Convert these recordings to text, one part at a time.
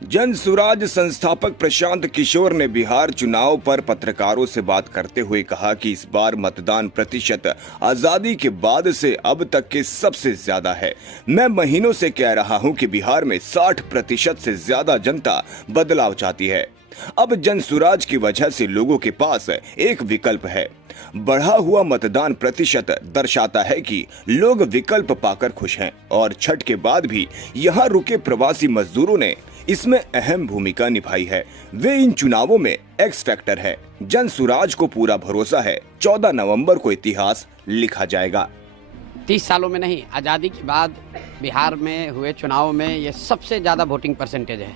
जन सुराज संस्थापक प्रशांत किशोर ने बिहार चुनाव पर पत्रकारों से बात करते हुए कहा कि इस बार मतदान प्रतिशत आजादी के बाद से अब तक के सबसे ज्यादा है। मैं महीनों से कह रहा हूं कि बिहार में 60% से ज्यादा जनता बदलाव चाहती है। अब जन सुराज की वजह से लोगों के पास एक विकल्प है। बढ़ा हुआ मतदान प्रतिशत दर्शाता है कि लोग विकल्प पाकर खुश हैं और छठ के बाद भी यहाँ रुके प्रवासी मजदूरों ने इसमें अहम भूमिका निभाई है। वे इन चुनावों में एक्स फैक्टर है। जन सुराज को पूरा भरोसा है 14 नवंबर को इतिहास लिखा जाएगा। 30 सालों में नहीं, आज़ादी के बाद बिहार में हुए चुनाव में ये सबसे ज़्यादा वोटिंग परसेंटेज है।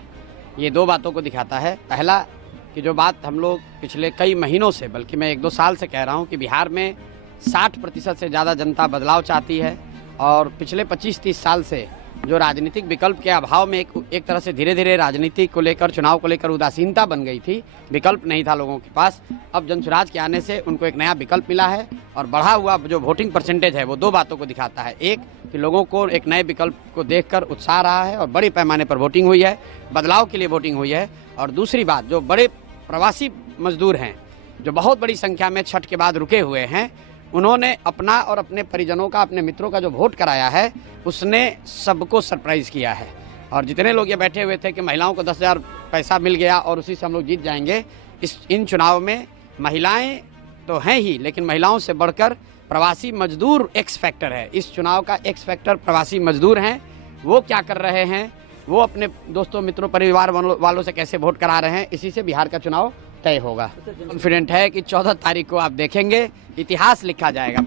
ये दो बातों को दिखाता है। पहला कि जो बात हम लोग पिछले कई महीनों से, बल्कि मैं 1-2 साल से कह रहा हूँ कि बिहार में 60% से ज़्यादा जनता बदलाव चाहती है और पिछले 25-30 साल से जो राजनीतिक विकल्प के अभाव में एक तरह से धीरे धीरे राजनीति को लेकर, चुनाव को लेकर उदासीनता बन गई थी, विकल्प नहीं था लोगों के पास। अब जनसुराज के आने से उनको एक नया विकल्प मिला है और बढ़ा हुआ जो वोटिंग परसेंटेज है वो दो बातों को दिखाता है। एक कि लोगों को एक नए विकल्प को देखकर उत्साह रहा है और बड़े पैमाने पर वोटिंग हुई है, बदलाव के लिए वोटिंग हुई है। और दूसरी बात, जो बड़े प्रवासी मजदूर हैं जो बहुत बड़ी संख्या में छठ के बाद रुके हुए हैं, उन्होंने अपना और अपने परिजनों का, अपने मित्रों का जो वोट कराया है उसने सबको सरप्राइज़ किया है। और जितने लोग ये बैठे हुए थे कि महिलाओं को 10,000 पैसा मिल गया और उसी से हम लोग जीत जाएंगे, इन चुनाव में महिलाएं तो हैं ही, लेकिन महिलाओं से बढ़कर प्रवासी मजदूर एक्स फैक्टर है। इस चुनाव का एक्स फैक्टर प्रवासी मजदूर हैं। वो क्या कर रहे हैं, वो अपने दोस्तों, मित्रों, परिवार वालों से कैसे वोट करा रहे हैं, इसी से बिहार का चुनाव तय होगा। कॉन्फिडेंट है कि 14 तारीख को आप देखेंगे इतिहास लिखा जाएगा।